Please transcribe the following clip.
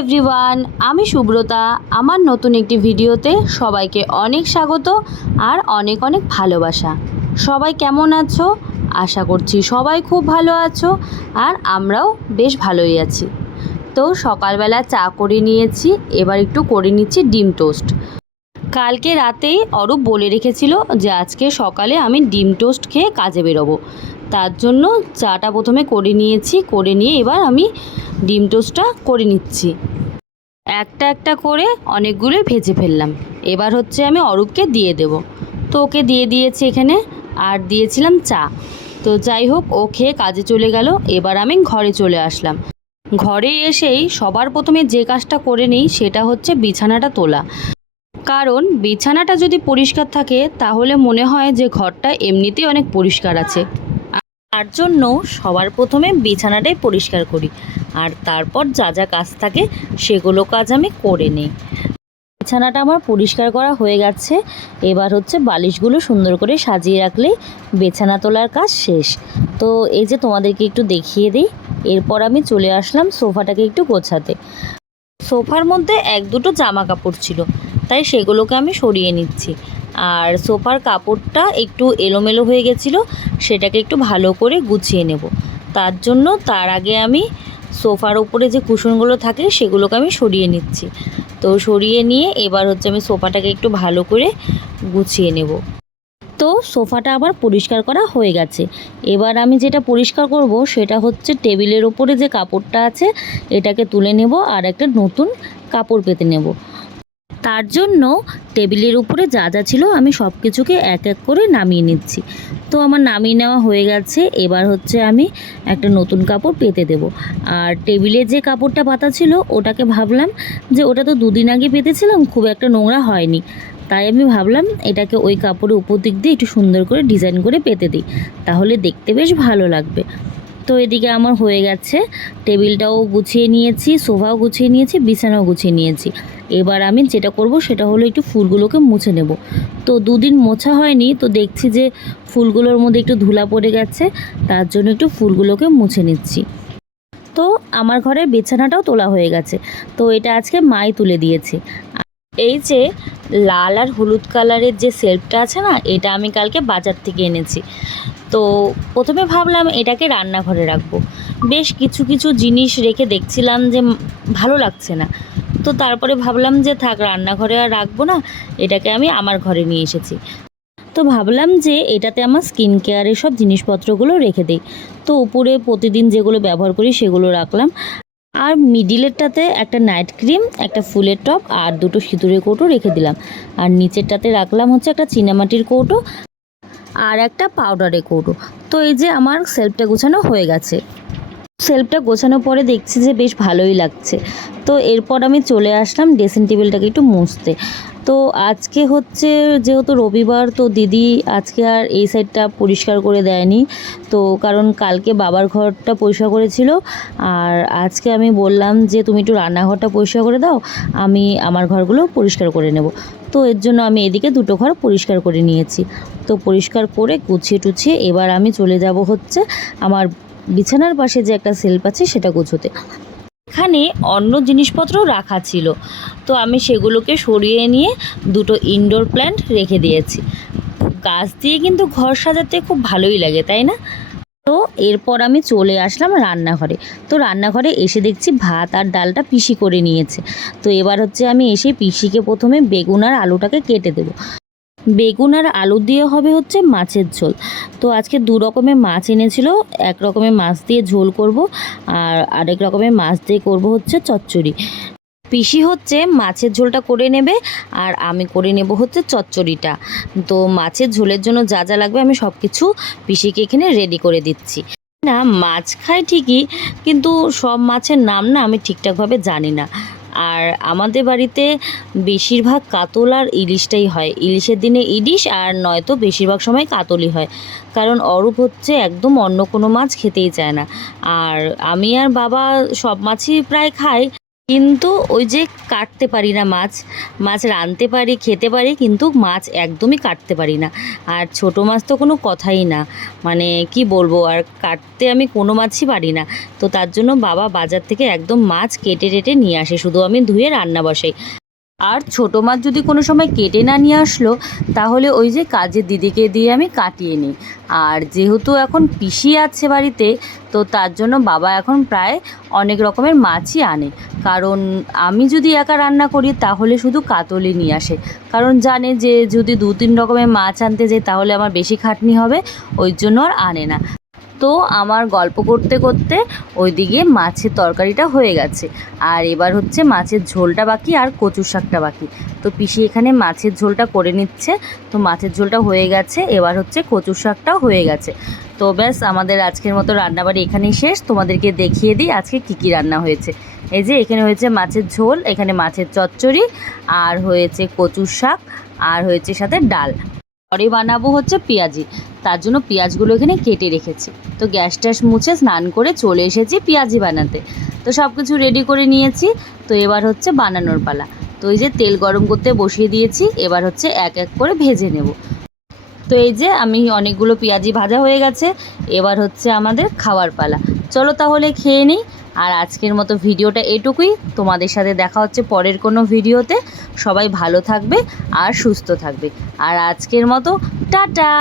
Everyone আমি সুব্রতা। আমার নতুন একটি ভিডিওতে সবাইকে অনেক স্বাগত আর অনেক অনেক ভালোবাসা। সবাই কেমন আছো? আশা করছি সবাই খুব ভালো আছো আর আমরাও বেশ ভালোই আছি। তো সকালবেলা চা করে নিয়েছি, এবার একটু করে নিচ্ছি ডিম টোস্ট। কালকে রাতেই অরূপ বলে রেখেছিল যে আজকে সকালে আমি ডিম টোস্ট খেয়ে কাজে বেরোবো। তার জন্য চাটা প্রথমে করে নিয়েছি, করে নিয়ে এবার আমি ডিম টোস্টটা করে নিচ্ছি। একটা একটা করে অনেকগুলোই ভেজে ফেললাম। এবার হচ্ছে আমি অরূপকে দিয়ে দেব। তো ওকে দিয়ে দিয়েছি এখানে আর দিয়েছিলাম চা। তো যাই হোক, ও খেয়ে কাজে চলে গেল। এবার আমি ঘরে চলে আসলাম। ঘরে এসেই সবার প্রথমে যে কাজটা করে নিই সেটা হচ্ছে বিছানাটা তোলা। কারণ বিছানাটা যদি পরিষ্কার থাকে, তাহলে মনে হয় যে ঘরটা এমনিতেই অনেক পরিষ্কার আছে। তার জন্য সবার প্রথমে বিছানাটাই পরিষ্কার করি। আর তারপর যা যা কাজ থাকে সেগুলো কাজ আমি করে নিই। বিছানাটা আমার পরিষ্কার করা হয়ে গেছে। এবার হচ্ছে বালিশগুলো সুন্দর করে সাজিয়ে রাখলেই বিছানা তোলার কাজ শেষ। তো এই যে তোমাদেরকে একটু দেখিয়ে দিই। এরপর আমি চলে আসলাম সোফাটাকে একটু গোছাতে। সোফার মধ্যে এক দুটো জামা কাপড় ছিল, তাই সেগুলোকে আমি সরিয়ে নিচ্ছি। আর সোফার কাপড়টা একটু এলোমেলো হয়ে গেছিল, সেটাকে একটু ভালো করে গুছিয়ে নেব। তার জন্য তার আগে আমি সোফার উপরে যে কুশনগুলো থাকে, সেগুলোকে আমি সরিয়ে নিচ্ছি। তো সরিয়ে নিয়ে এবার হচ্ছে আমি সোফাটাকে একটু ভালো করে গুছিয়ে নেব। তো সোফাটা আবার পরিষ্কার করা হয়ে গেছে। এবার আমি যেটা পরিষ্কার করব, সেটা হচ্ছে টেবিলের ওপরে যে কাপড়টা আছে, এটাকে তুলে নেব আর একটা নতুন কাপড় পেতে নেব। তার জন্য টেবিলের উপরে যা যা ছিল আমি সব কিছুকে এক এক করে নামিয়ে নিচ্ছি। তো আমার নামিয়ে নেওয়া হয়ে গেছে। এবার হচ্ছে আমি একটা নতুন কাপড় পেতে দেব। আর টেবিলে যে কাপড়টা পাতা ছিল, ওটাকে ভাবলাম যে ওটা তো দুদিন আগে পেতেছিলাম, খুব একটা নোংরা হয়নি। তাই আমি ভাবলাম এটাকে ওই কাপড়ের উপর দিক দিয়ে একটু সুন্দর করে ডিজাইন করে পেতে দিই। তাহলে দেখতে বেশ ভালো লাগবে। তো এদিকে আমার হয়ে গেছে। টেবিলটাও গুছিয়ে নিয়েছি, সোফাও গুছিয়ে নিয়েছি, বিছানাও গুছিয়ে নিয়েছি। এবার আমি যেটা করব সেটা হলো একটু ফুলগুলোকে মুছে নেব। তো দুদিন মোছা হয়নি, তো দেখছি যে ফুলগুলোর মধ্যে একটু ধুলা পড়ে গেছে, তার জন্য একটু ফুলগুলোকে মুছে নিচ্ছি। তো আমার ঘরের বিছানাটাও তোলা হয়ে গেছে, তো এটা আজকে মাই তুলে দিয়েছে। এই যে লাল আর হলুদ কালারের যে সেলফটা আছে না, এটা আমি কালকে বাজার থেকে এনেছি। তো প্রথমে ভাবলাম এটাকে রান্নাঘরে রাখব। বেশ কিছু কিছু জিনিস রেখে দেখছিলাম যে ভালো লাগছে না। তো তারপরে ভাবলাম যে থাক, রান্নাঘরে আর রাখব না, এটাকে আমি আমার ঘরে নিয়ে এসেছি। তো ভাবলাম যে এটাতে আমার স্কিন কেয়ারের সব জিনিসপত্রগুলো রেখে দিই। তো উপরে প্রতিদিন যেগুলো ব্যবহার করি সেগুলো রাখলাম। আর মিডিলেরটাতে একটা নাইট ক্রিম একটা ফুলের টপ আর দুটো সিঁদুরের কৌটো রেখে দিলাম। আর নিচেরটাতে রাখলাম হচ্ছে একটা চীনামাটির কৌটো আর একটা পাউডারের কৌটো। তো এই যে আমার সেলফটা গোছানো হয়ে গেছে। সেলফটা গোছানোর পরে দেখছি যে বেশ ভালোই লাগছে। তো এরপর আমি চলে আসলাম ড্রেসিং টেবিলটাকে একটু মুছতে। তো আজকে হচ্ছে যেহেতু রবিবার, তো দিদি আজকে আর এই সাইডটা পরিষ্কার করে দেয়নি। তো কারণ কালকে বাবার ঘরটা পরিষ্কার করেছিল। আর আজকে আমি বললাম যে, তুমি একটু রান্নাঘরটা পরিষ্কার করে দাও, আমি আমার ঘরগুলো পরিষ্কার করে নেব। তো এর জন্য আমি এদিকে দুটো ঘর পরিষ্কার করে নিয়েছি। তো পরিষ্কার করে গুছিয়ে টুছিয়ে এবার আমি চলে যাব হচ্ছে আমার বিছানার পাশে যে একটা সেলফ আছে সেটা গুছোতে। এখানে অন্য জিনিসপত্র রাখা ছিল। তো আমি সেগুলোকে সরিয়ে নিয়ে দুটো ইনডোর প্ল্যান্ট রেখে দিয়েছি। গাছ দিয়ে কিন্তু ঘর সাজাতে খুব ভালোই লাগে, তাই না? তো এরপর আমি চলে আসলাম রান্নাঘরে। তো রান্নাঘরে এসে দেখছি ভাত আর ডালটা পিসি করে নিয়েছে। তো এবার হচ্ছে আমি এসে পিসিকে প্রথমে বেগুন আর আলুটাকে কেটে দেবো। বেগুন আর আলু দিয়ে হবে হচ্ছে মাছের ঝোল। তো আজকে দু রকমের মাছ এনেছিল, এক রকমের মাছ দিয়ে ঝোল করব আর আরেক রকমের মাছ দিয়ে করব হচ্ছে চচ্চড়ি। পিসি হচ্ছে মাছের ঝোলটা করে নেবে আর আমি করে নেব হচ্ছে চচ্চড়িটা। তো মাছের ঝোলের জন্য যা যা লাগবে আমি সব কিছু পিসিকে এখানে রেডি করে দিচ্ছি। না, মাছ খাই ঠিকই, কিন্তু সব মাছের নাম না আমি ঠিকঠাকভাবে জানি না। আর আমাদের বাড়িতে বেশিরভাগ কাতল আর ইলিশটাই হয়। ইলিশের দিনে ইলিশ আর নয়তো বেশিরভাগ সময় কাতলই হয়। কারণ অরূপ হচ্ছে একদম অন্য কোনো মাছ খেতেই চায় না। আর আমি আর বাবা সব মাছই প্রায় খাই। কিন্তু ওই যে কাটতে পারি না মাছ মাছ রাঁধতে পারি, খেতে পারি, কিন্তু মাছ একদমই কাটতে পারি না। আর ছোট মাছ তো কোনো কথাই না। মানে কি বলব, আর কাটতে আমি কোনো মাছই পারি না। তো তার জন্য বাবা বাজার থেকে একদম মাছ কেটে টেটে নিয়ে আসে। শুধু আমি ধুয়ে রান্না বসাই। আর ছোটো মাছ যদি কোনো সময় কেটে না নিয়ে আসলো, তাহলে ওই যে কাজের দিদিকে দিয়ে আমি কাটিয়ে নিই। আর যেহেতু এখন পিসি আছে বাড়িতে, তো তার জন্য বাবা এখন প্রায় অনেক রকমের মাছই আনে। কারণ আমি যদি একা রান্না করি, তাহলে শুধু কাতলি নিয়ে আসে। কারণ জানে যে যদি দু তিন রকমের মাছ আনতে যাই, তাহলে আমার বেশি খাটনি হবে, ওই জন্য আর আনে না। তো আমার গল্প করতে করতে ওইদিকে মাছের তরকারিটা হয়ে গেছে। আর এবার হচ্ছে মাছের ঝোলটা বাকি আর কচুর শাকটা বাকি। তো পিসি এখানে মাছের ঝোলটা করে নিচ্ছে। তো মাছের ঝোলটা হয়ে গেছে, এবার হচ্ছে কচুর শাকটাও হয়ে গেছে। তো ব্যাস, আমাদের আজকের মতো রান্নাবাড়ি এখানেই শেষ। তোমাদেরকে দেখিয়ে দিই আজকে কী কী রান্না হয়েছে। এই যে, এখানে হয়েছে মাছের ঝোল, এখানে মাছের চচ্চড়ি, আর হয়েছে কচুর শাক, আর হয়েছে সাথে ডাল। পরে বানাবো হচ্ছে পেঁয়াজি। তার জন্য পেঁয়াজগুলো এখানে কেটে রেখেছি। তো গ্যাস ট্যাস মুছে স্নান করে চলে এসেছি পেঁয়াজি বানাতে। তো সব কিছু রেডি করে নিয়েছি। তো এবার হচ্ছে বানানোর পালা। তো এই যে তেল গরম করতে বসিয়ে দিয়েছি। এবার হচ্ছে এক এক করে ভেজে নেব। তো এই যে আমি অনেকগুলো পেঁয়াজি ভাজা হয়ে গেছে। এবার হচ্ছে আমাদের খাওয়ার পালা। চলো তাহলে খেয়ে নিই। আর আজকের মতো ভিডিওটা এটুকুই। তোমাদের সাথে দেখা হচ্ছে পরের কোনো ভিডিওতে। সবাই ভালো থাকবে আর সুস্থ থাকবে। আর আজকের মতো টাটা!